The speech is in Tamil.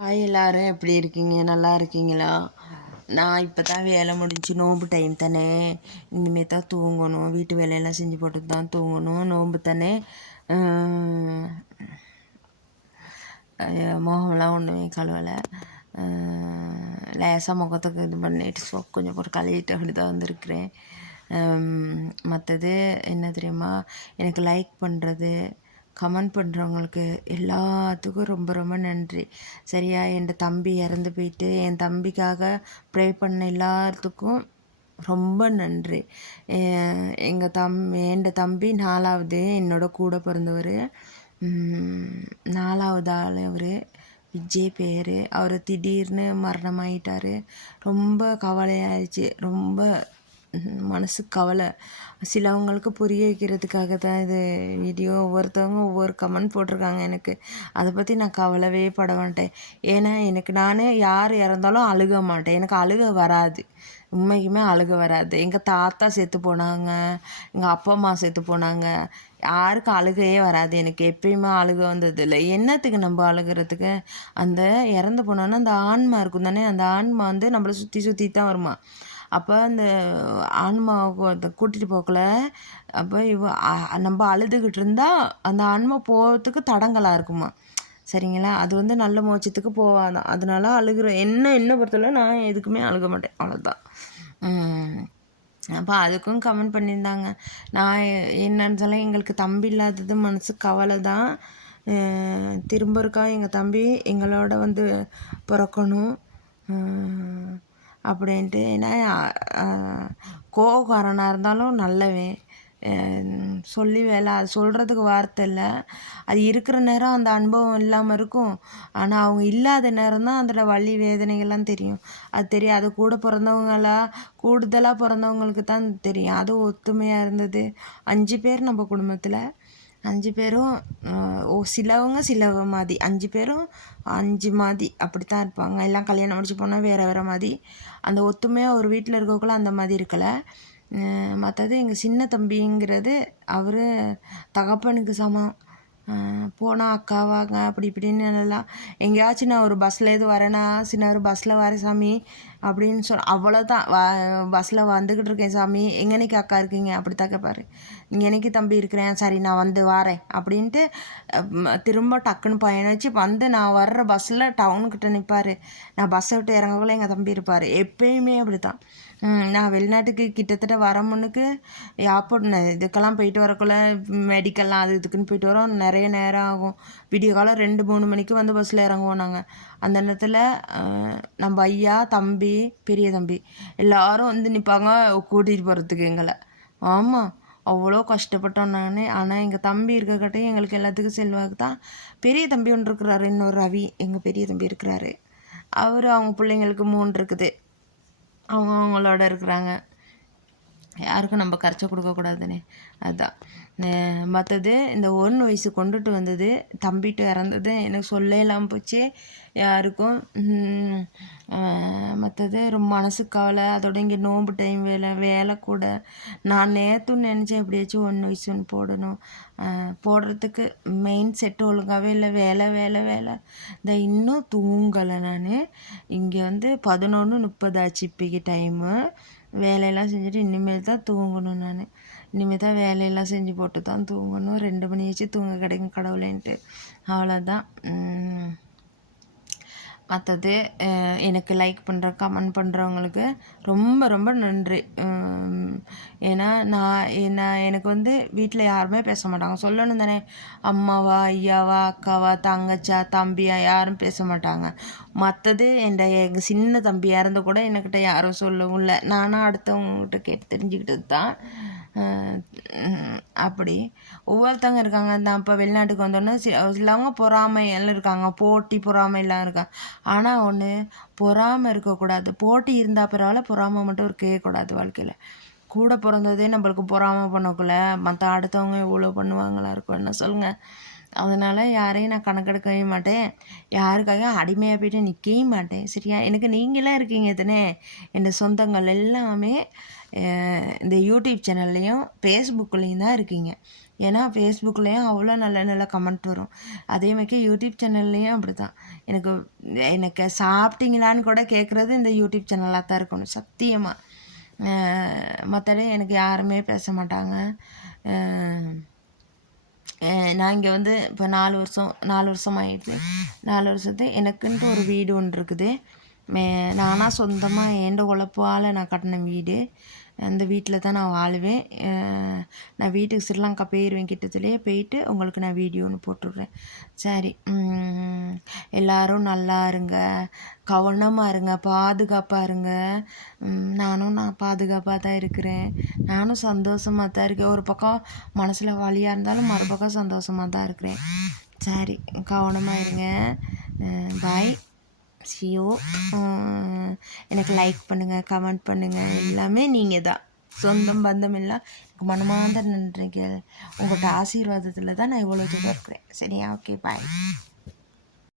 ஹாய் எல்லாரும் எப்படி இருக்கீங்க? நல்லா இருக்கீங்களா? நான் இப்போ தான் வேலை முடிஞ்சு நோன்பு டைம் தானே, இனிமேல் தான் தூங்கணும். வீட்டு வேலையெல்லாம் செஞ்சு போட்டு தான் தூங்கணும். நோன்பு தானே. முகமெல்லாம் ஒன்றுமே கழுவலை. லேசாக முகத்துக்கு இது பண்ணிட்டு சோப் கொஞ்சம் போட்டு கழுவிட்டு அப்படி தான் வந்திருக்கிறேன். மற்றது என்ன தெரியுமா, எனக்கு லைக் பண்ணுறது கமெண்ட் பண்ணுறவங்களுக்கு எல்லாத்துக்கும் ரொம்ப ரொம்ப நன்றி. சரியா, என் தம்பி இறந்து போயிட்டு என் தம்பிக்காக ப்ரே பண்ண எல்லாத்துக்கும் ரொம்ப நன்றி. என் தம்பி 4வது, என்னோட கூட பிறந்தவர். 4வது ஆள் அவர் விஜய் பேர். அவர் திடீர்னு மரணமாயிட்டார். ரொம்ப கவலையாயிடுச்சு. ரொம்ப மனசு கவலை. சிலவங்களுக்கு புரிய வைக்கிறதுக்காக தான் இது வீடியோ. ஒவ்வொருத்தவங்க ஒவ்வொரு கமெண்ட் போட்டிருக்காங்க. எனக்கு அதை பற்றி நான் கவலைவே பட மாட்டேன். ஏன்னா எனக்கு யார் இறந்தாலும் அழுக மாட்டேன். எனக்கு அழுக வராது. உண்மைக்குமே அழுக வராது. எங்கள் தாத்தா செத்து போனாங்க, எங்கள் அப்பா அம்மா செத்து போனாங்க, யாருக்கும் அழுகையே வராது. எனக்கு எப்பயுமே அழுக வந்ததில்லை. என்னத்துக்கு நம்ம அழுகிறதுக்கு? அந்த இறந்து போனோன்னா அந்த ஆன்மா இருக்கும் தானே, அந்த ஆன்மா நம்மளை சுற்றி சுற்றி தான் வருமா. அப்போ அந்த ஆன்மாவை கூட்டிகிட்டு போகல. அப்போ நம்ம அழுதுகிட்டு இருந்தால் அந்த ஆன்மா போகிறதுக்கு தடங்கலாக இருக்குமா. சரிங்களா, அது நல்ல மோட்சத்துக்கு போவாதான். அதனால என்ன பொறுத்தவரை நான் எதுக்குமே அழுக மாட்டேன், அவ்வளோதான். அப்போ அதுக்கும் கமெண்ட் பண்ணியிருந்தாங்க. நான் என்னன்னு சொல்ல, எங்களுக்கு தம்பி இல்லாதது மனசு கவலை தான். திரும்ப இருக்கா எங்கள் தம்பி எங்களோட பிறக்கணும் அப்படின்ட்டு. ஏன்னா கோவக்காரனாக இருந்தாலும் நல்லவன். சொல்லி வேலை, அது சொல்கிறதுக்கு வார்த்தை இல்லை. அது இருக்கிற நேரம் அந்த அனுபவம் இல்லாமல் இருக்கும். ஆனால் அவங்க இல்லாத நேரம் தான் அதில் வலி வேதனைகள்லாம் தெரியும். அது தெரியும். அது கூடுதலாக பிறந்தவங்களுக்கு தான் தெரியும். அது ஒத்துமையாக இருந்தது. 5 பேர் நம்ம குடும்பத்தில். 5 பேரும் சில மாதிரி 5 பேரும் 5 மாதிரி அப்படித்தான் இருப்பாங்க. எல்லாம் கல்யாணம் முடிச்சு போனால் வேறு மாதிரி. அந்த ஒத்துமையாக ஒரு வீட்டில் இருக்கக்குள்ள அந்த மாதிரி இருக்கலை. மற்றது எங்கள் சின்ன தம்பிங்கிறது அவர் தகப்பனுக்கு சமம். போனால் அக்காவாங்க அப்படி இப்படின்னு நல்லா. எங்கேயாச்சும் நான் ஒரு பஸ்ஸில் வரேன்னா, ஒரு பஸ்ஸில் வரேன் சாமி அப்படின்னு அவ்வளோதான். பஸ்ஸில் வந்துக்கிட்டு இருக்கேன் சாமி, எங்கனைக்கு அக்கா இருக்கீங்க அப்படித்தான் கேட்பாரு. இங்கே என்னைக்கு தம்பி இருக்கிறேன், சரி நான் வரேன் அப்படின்ட்டு திரும்ப டக்குன்னு பையனை வச்சு நான் வர்ற பஸ்ஸில் டவுனுக்கிட்ட நிற்பார். நான் பஸ்ஸை விட்டு இறங்கக்குள்ள எங்கள் தம்பி இருப்பார். எப்பயுமே அப்படி தான். நான் வெளிநாட்டுக்கு கிட்டத்தட்ட வர முன்னுக்கு ஏர்போர்ட் இதுக்கெல்லாம் போயிட்டு வரக்குள்ளே மெடிக்கல்லாம் அது இதுக்குன்னு போயிட்டு வரோம். நிறைய நேரம் ஆகும். விடிய காலம் 2-3 மணிக்கு பஸ்ஸில் இறங்குவோம் நாங்கள். அந்த நேரத்தில் நம்ம ஐயா, தம்பி, பெரிய தம்பி எல்லோரும் நிற்பாங்க கூட்டிகிட்டு போகிறதுக்கு எங்களை. ஆமாம், அவ்வளோ கஷ்டப்பட்டோம் நான். ஆனால் எங்கள் தம்பி இருக்கக்கிட்டே எங்களுக்கு எல்லாத்துக்கும் செல்வாக்கு தான். பெரிய தம்பி ஒன்று இருக்கிறாரு, இன்னொரு ரவி, எங்கள் பெரிய தம்பி இருக்கிறாரு. அவங்க பிள்ளைங்களுக்கு 3 இருக்குது. அவங்களோட இருக்கிறாங்க. யாருக்கும் நம்ம கரைச்ச கொடுக்கக்கூடாதுன்னு. அதுதான். மற்றது இந்த 1 வயசு கொண்டுட்டு வந்தது, தம்பிட்டு இறந்தது எனக்கு சொல்ல இல்லாமல் போச்சு யாருக்கும். மற்றது ரொம்ப மனசு கவலை. அதோட இங்கே நோன்பு டைம் வேலை கூட. நான் நேற்றுன்னு நினச்சேன் எப்படியாச்சும் 1 வயசு போடணும். போடுறதுக்கு மெயின் செட்டு ஒழுங்காகவே இல்லை. வேலை இந்த இன்னும் தூங்கலை நான். இங்கே 11:30 ஆச்சு இப்போக்கி டைமு. வேலையெல்லாம் செஞ்சுட்டு இனிமேல் தான் தூங்கணும் நான். இனிமேல் தான் வேலையெல்லாம் செஞ்சு போட்டு தான் தூங்கணும். 2 மணி ஆச்சு தூங்க கிடைக்கும் கடவுளேன்ட்டு. அவ்வளோதான். மற்றது எனக்கு லைக் கமெண்ட் பண்ணுறவங்களுக்கு ரொம்ப ரொம்ப நன்றி. ஏன்னா எனக்கு வீட்டில் யாருமே பேச மாட்டாங்க. சொல்லணும் தானே, அம்மாவா, ஐயாவா, அக்காவா, தங்கச்சா, தம்பியா, யாரும் பேச மாட்டாங்க. மற்றது எங்கள் சின்ன தம்பி இறந்து கூட என்கிட்ட யாரும் சொல்லவும் இல்லை. நானும் அடுத்தவங்ககிட்ட கேட்டு தெரிஞ்சுக்கிட்டது தான். அப்படி ஒவ்வொருத்தவங்க இருக்காங்க. நான் இப்போ வெளிநாட்டுக்கு வந்தோன்னே சிலவங்க பொறாமையெல்லாம் இருக்காங்க, போட்டி பொறாமையெல்லாம் இருக்காங்க. ஆனால் ஒன்று, பொறாமை இருக்கக்கூடாது. போட்டி இருந்தால் பரவாயில்ல, பொறாமை மட்டும் இருக்கவே கூடாது வாழ்க்கையில். கூட பிறந்ததே நம்மளுக்கு பொறாமை பண்ணக்குள்ள மற்ற அடுத்தவங்க இவ்வளோ பண்ணுவாங்களா இருக்கும், என்ன சொல்லுங்கள். அதனால் யாரையும் நான் கணக்கெடுக்கவே மாட்டேன். யாருக்காகவும் அடிமையாக போய்ட்டு நிற்கவே மாட்டேன். சரியா, எனக்கு நீங்களாம் இருக்கீங்க தானே. என் சொந்தங்கள் எல்லாமே இந்த யூடியூப் சேனல்லையும் ஃபேஸ்புக்லேயும் தான் இருக்கீங்க. ஏன்னா ஃபேஸ்புக்லேயும் அவ்வளோ நல்ல நல்ல கமெண்ட் வரும். அதேமாதிரி யூடியூப் சேனல்லையும் அப்படி தான். எனக்கு எனக்கு சாப்பிட்டீங்களான்னு கூட கேட்குறது இந்த யூடியூப் சேனலாக தான் இருக்கணும் சத்தியமாக. மற்றபடி எனக்கு யாருமே பேச மாட்டாங்க. நான் இங்கே வந்து இப்போ 4 வருஷம் ஆயிடுச்சு. 4 வருஷத்து எனக்குன்ட்டு ஒரு வீடு ஒன்று இருக்குது. நானாக சொந்தமாக ஏண்ட உழைப்பால் நான் கட்டின வீடு. அந்த வீட்டில் தான் நான் வாழுவேன். நான் வீட்டுக்கு ஸ்ரீலங்கா போயிடுவேன். கிட்டத்துலேயே போயிட்டு உங்களுக்கு நான் வீடியோ ஒன்று போட்டுவிட்றேன். சரி, எல்லோரும் நல்லா இருங்க, கவனமாக இருங்க, பாதுகாப்பாக இருங்க. நான் பாதுகாப்பாக தான் இருக்கிறேன். நானும் சந்தோஷமாக தான் இருக்கேன். ஒரு பக்கம் மனசில் வலியாக இருந்தாலும் மறுபக்கம் சந்தோஷமாக தான் இருக்கிறேன். சரி, கவனமாக இருங்க. பாய், சியோ. எனக்கு லைக் பண்ணுங்கள், கமெண்ட் பண்ணுங்கள். எல்லாமே நீங்கள் தான். சொந்தம் பந்தம் எல்லாம் எனக்கு மனமார்ந்த நன்றிகள். உங்கள்கிட்ட ஆசீர்வாதத்தில் தான் நான் இவ்வளோ தூரம் இருக்கிறேன். சரியா? ஓகே, பாய்.